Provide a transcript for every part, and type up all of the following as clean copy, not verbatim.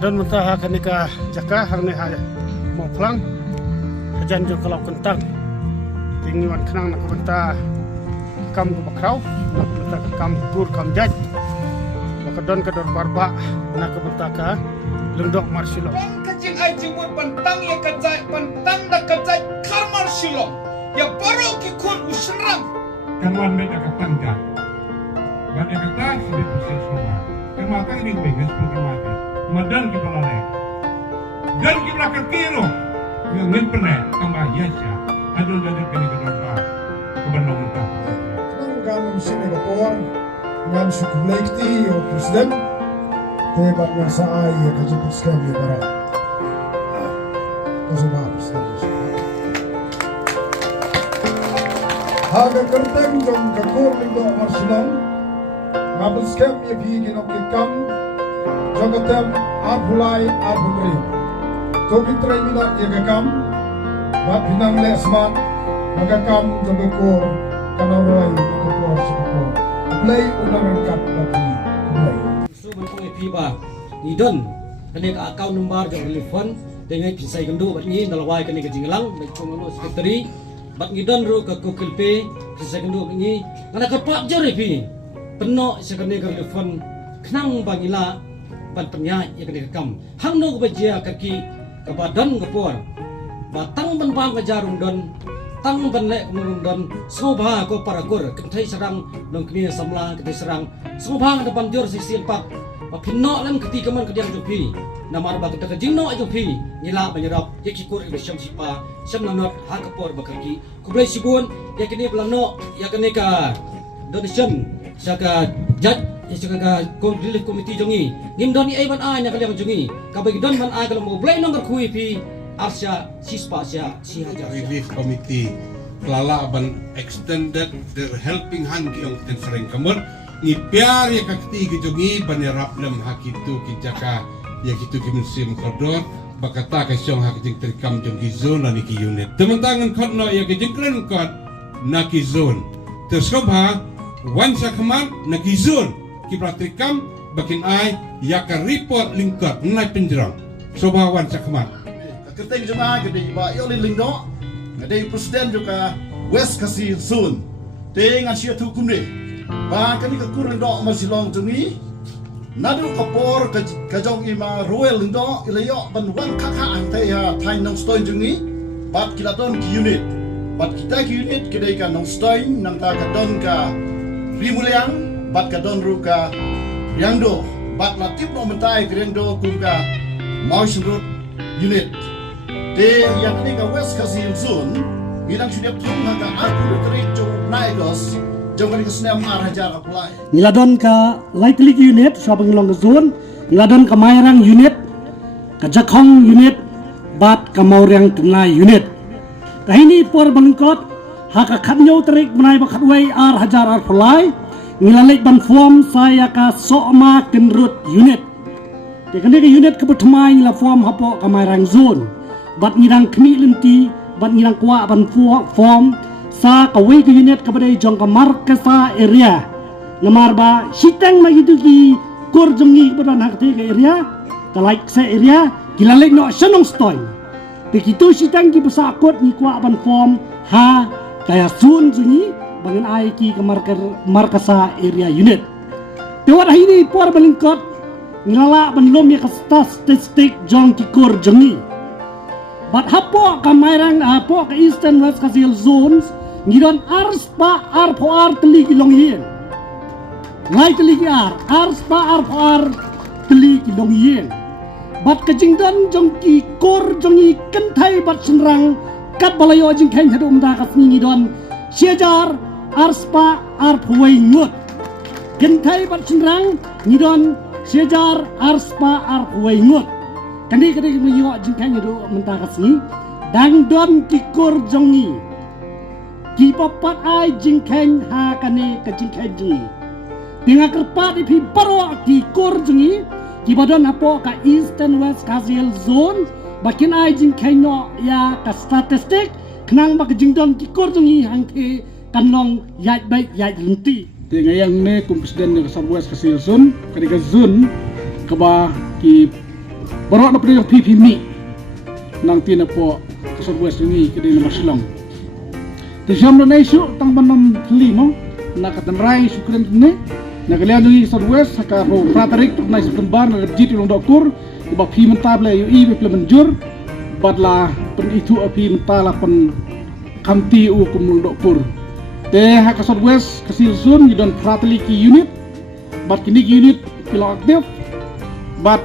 Kadon mentah kanika jaka harne ha mau pulang ajan jo kalau kentang tinggiwan kenang nak mentah kam ko bakrau nak mentah kam kur kam jaj kadon barba nak mentah ka lendok marshilo kajing ai jimur pantang ya kajai pantang nak kajai kar marshilo ya baru ki kun usram kawan mereka ketangga mereka kata sudah proses semua kematan ini bengas perkematan madan kita lalai dan kita kekiro yang ngin pernah tambah yasya adul dari kini kedua kebandang mentah kami sini kapor dengan suku lekti o presiden tebat yang saai ya kajiput sekali barat kasih maaf haga kerteng jom kakur lindo marsilang ngabel skem ya pi kinok kikam jogatem arbulai arbulri tobi trai minat ya kakam bat binang lesman magakam jogakur kanawai jogakur sikapur play unang kat bagi play so bentuk piba ni don kene ka account number jong telefon dengan pisai gendu bat ni dalawai kene ka jinglang baik komono secretary bat ngidon ro ka Google Pay pisai gendu bat ni ngana ka pak jore pi penok sekene ka telefon kenang bangila ban penya ya kene kam hangno ka bajia kaki ka badan gapor batang ban bang ka jarung don tang ban lek menung don soba ko paragur kentai serang dong kini samla kentai serang soba depan jor sisil pak pinno lam ketika man kediang jopi namar ba kita jingno jopi nila banyarap yakikur ibe syam sipa syam nanot hakapor bakaki kublai sibun yakini belano yakini ka donation saka jat saka relief committee jongi ngindoni ai ban ai na kaliang jongi kabagi don ban ai kalau mau blai nongor kui pi Asia sispa Asia si hajar relief committee kelala aban extended their helping hand ki ong ten sering kamur ni piar ya kakti ki jongi banirap lem hakitu ki jaka ya kitu ki musim kodor bakata ka syong hakiting terkam jongi zone ni ki unit teman-tangan khotno ya ki jengkren kot na ki zone tersobha wan sakman na ki zone ki pratrikam bakin ai ya ka report lingkot nai penjerang sobha wan sakman keteng jemaah gede ba yo lindo gede presiden juga west kasih sun dengan sia tu kumde ba kani ka kurang do masilong tungi nadu kapor ka jong ima royal lindo ilayo ban wan kakha antai ha thai nong stoin jungi bat kilaton ki unit bat kita ki unit gede ka nong stoin nang ta ka don ka rimuliang bat ka don ru ka riangdo bat latip no mentai grendo kum ka motion road unit de yang ini ka west kasih zone bilang sudah tung naga aku diterito naigos jangan kesenian arajar apply niladon ka likely unit shopping long zone niladon ka mayrang unit ka jakong unit bat ka maurang tunai unit kahini por bangkot haka khatnyo terik menai bakhatway ar hajar ar apply nilalek ban form saya ka sokma kenrut unit dekane ka unit ka pertama nila form hapo ka mayrang zone bat ngirang kmi lenti bat ngirang kwa ban form sa kawai ke unit kepada jong ka markasa area namar ba sitang magitu ki kor jongi kepada nak te ke area ka like sa area kilalek no shanong stoy begitu sitang ki besakot ni kwa ban form ha kaya sun jongi bangan ai ki ke markasa area unit tewat ini por balingkot ngala ban lom ya ka statistik jong ki kor jongi bat hapo ka mayrang hapo ka eastern west kasil zones ngidon arspa arpoar teli kilong yen ngai teli ar arspa arpoar teli kilong yen bat kajingdon jongki kor jongi kentai bat senrang kat balayo jing khen hadum da kasni ngidon siejar arspa arpwei ngut kentai bat senrang ngidon siejar arspa arpwei ngut kani kani menyok jingkang itu mentah kasih dang don kikur jongi ki papat ai jingkang ha kani ke jingkang jongi dengan kerpat ipi paro kikur jongi ki badon apo ka eastern west kasil zone bakin ai jingkang no ya ka statistik kenang bak jingdon kikur jongi hangke kanlong yat baik yat lenti dengan yang ne kumpusden ke west kasil zone ketika zone keba ki Barak na pwede yung PPMI nang tina po ka Southwest ini kada na Marsilong. Di siyam na isu tang banam limo na katanray sukren ni nagalian ni Southwest ka ho Frederick na September na legit yung doktor ba pi mentable yu i implementur badla pen itu api mentala pen kamti u kum doktor. De ha ka Southwest kasil sun you don Frederick unit but kini unit kilo aktif but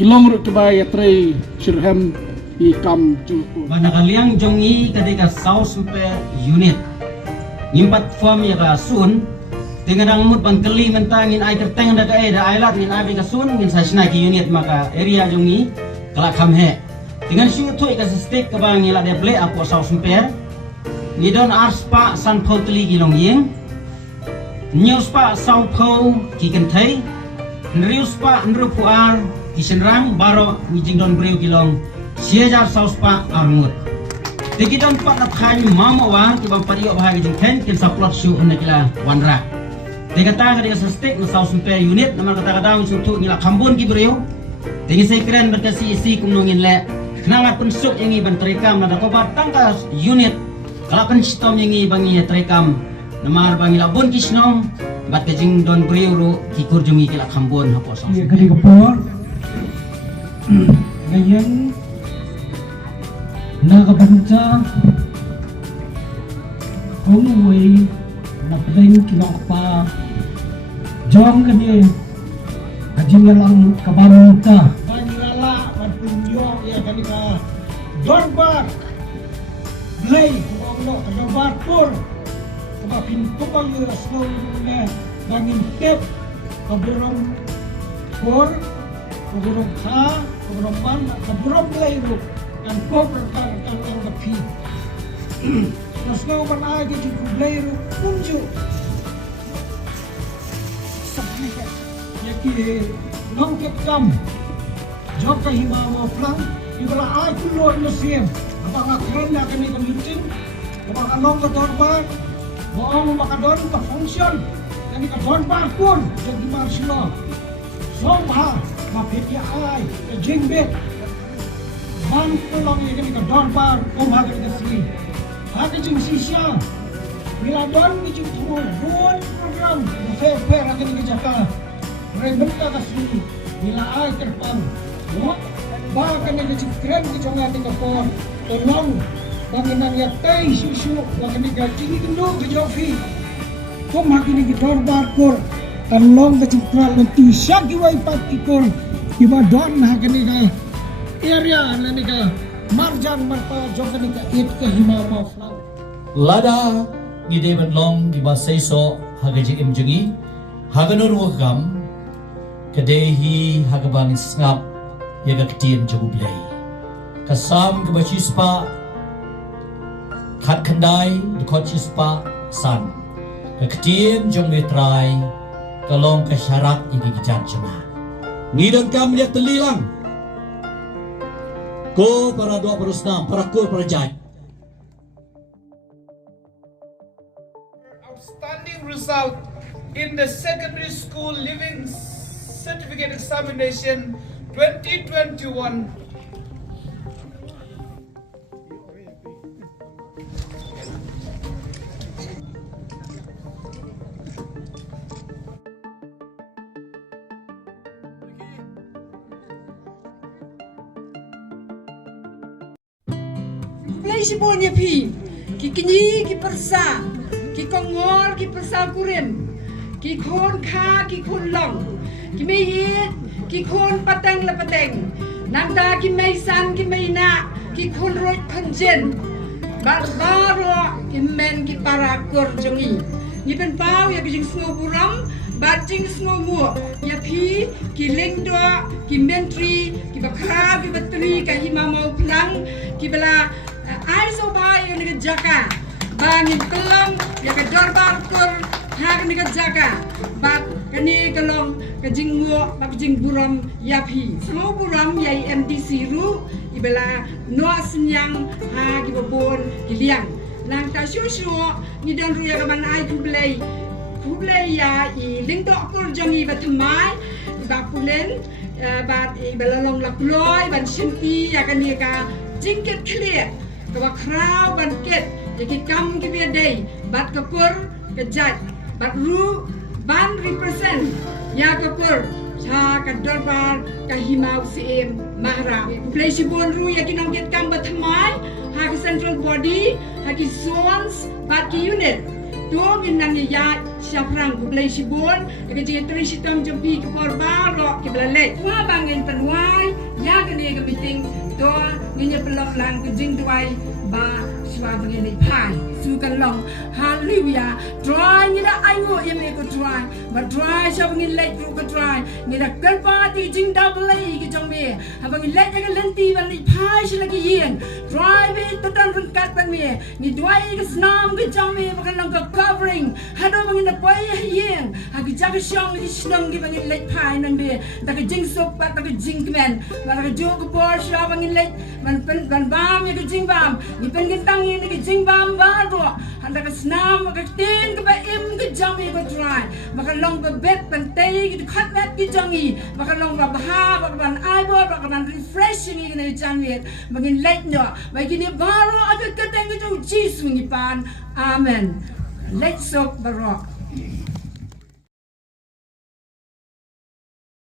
kilong ru kebay tray shirham i kam juku Manakaliang jongi kadika South Super Unit. Ngimpat form ya ka sun dengan rangmut pangkeli mentangin ai kerteng da kae da ailat min abi ka sun min sasna ki unit maka area jongi kala kamhe. Dengan syu tu ka stik ka bang ila de play apo South Super. Ni don arspa san potli kilong yeng. News pa South Po ki kentai. News pa nrupuar Kisenrang baro mijing don breu kilong siajar saus pa armut. Tiki don pak na kany mama wa ki bang padio bahagi jing ken saplot shu na kila wanra. Teka ta ka sa stick na saus per unit naman kata daun sutu nila kambon ki breu. Tingi say kren berkasi isi kumnungin le. Kenangat pun suk yang iban terekam na dakobat tangkas unit. Kalakan sitom yang ibang iya terekam. Namar bang ila bon kisnong bat kajing don breu ro ki kurjungi kila kambon hapo saus. Iya kali kapor ngayon nakabansa hongway na pwedeng kilong pa jong kani ajing lang kabarunta Panilala panpunyo ya kani ka Donbar Blay kumanglo Donbar pur kuma pintumang rasno na bangin tip kaburong pur kaburong ka kaburong man kaburong Blay ro ang kopra kan gapi rasno man agi di Blay ro punjo yaki nongket kam joka himawa plang ibala ay kulod na siyem abang akren na kami kamitin abang anong kadorba boong makadon ka function kami kadorba pun jadi marsilo sobha mapiti ay jingbet man pulang ini kami kadorba kumha kami kasih hati jing sisya miladon jing tumul buon program fair akan dijaka Rebenta kasih nila ay terpang bahkan yang diciptakan di jongan di kapor tolong bangunan ya tei susu bahkan digaji itu ke jofi kom hakini ki dorbar kor tolong diciptakan lentu syaki wai pati kor iba don hakini ka area lani ka marjan marpa jongan ka it ke himama flau lada ni deban long di basaiso hagaji imjungi haganur wakam kadehi hagabangin sngap yaga ketien jogublay kasam kebachispa khat khandai dikochispa san ketien jong metrai kalong kasyarat ini gijanjema nidang kam lihat telilang ko para doa perusnam para ko para jaj Outstanding result in the secondary school living certificate examination 2021. Play si Bonya Pi, kikini, kipersa, kikongol, kipersa kurim, kikon ka, kikon long. Kimehi, kikon pateng la pateng, nangda kimei san kimei na, kikon roit panjen, baru kimen kipara korjongi. Ni pen pau ya kijing semua buram, bajing semua mu, ya pi, kiling doa, kimentri, kibakra, kibatri, kahima mau pulang, kibala aiso bai yang digejaka, bangin kelam, ya kedorbar kor, hak digejaka, bat kani kalong kajing mo kajing buram yapi semua buram yai MDC ru ibela no senyang ha gibabon giliang nang ta shu ni dan ru ya kaman ai kublai ya I lingdo kur jongi batamai ba pulen bat balalong lakloi ban simpi ya kan dia ka jingket clear ke bakrau ban ket ya ki kam ki be day bat kapur ke jat bat ru ban represent ya kapur cha ka darbar ka himau sim mahra population bon ru ya ki nong ket kam bat thamai ha ki central body ha ki zones bat ki unit Dong in nang ya siaprang population bon ya ki jitri sitam jampi ke porba ro ki belale wa bangin tanwai ya ka ni ka meeting do nginya pelok lang ke jing tuai ba swa bangin ni pai su kan long hallelujah try ni da ai ngo ya me ko try but try sha bangin lek ru ko try ni da kan pa ti jing double ai ki jong me ha bangin lek ya lenti ban ni pai shi lagi yen try be tatan run kat ban me ni duai ke snam ke jong me bakan long ka covering hado bangin da pai yen ha ki jaga shong ni snong ki bangin lek pai nang be da ka jing sop pa da ka jing men ba da ka jo ko por sha bangin lek ban bam ya ka jing bam ni pen gentang ni ka jing bam ba ro handa ka snam ka tin ka ba im ka jong me ko try bakan long ba bet ban tay ki khat bet ki jong ni bakan long ba ha ba ban ai bo ba kan refreshing ni ni jan me bangin lek no ba ki ni ba ro a ka teng ki jo Jesus ni pan amen let's up barok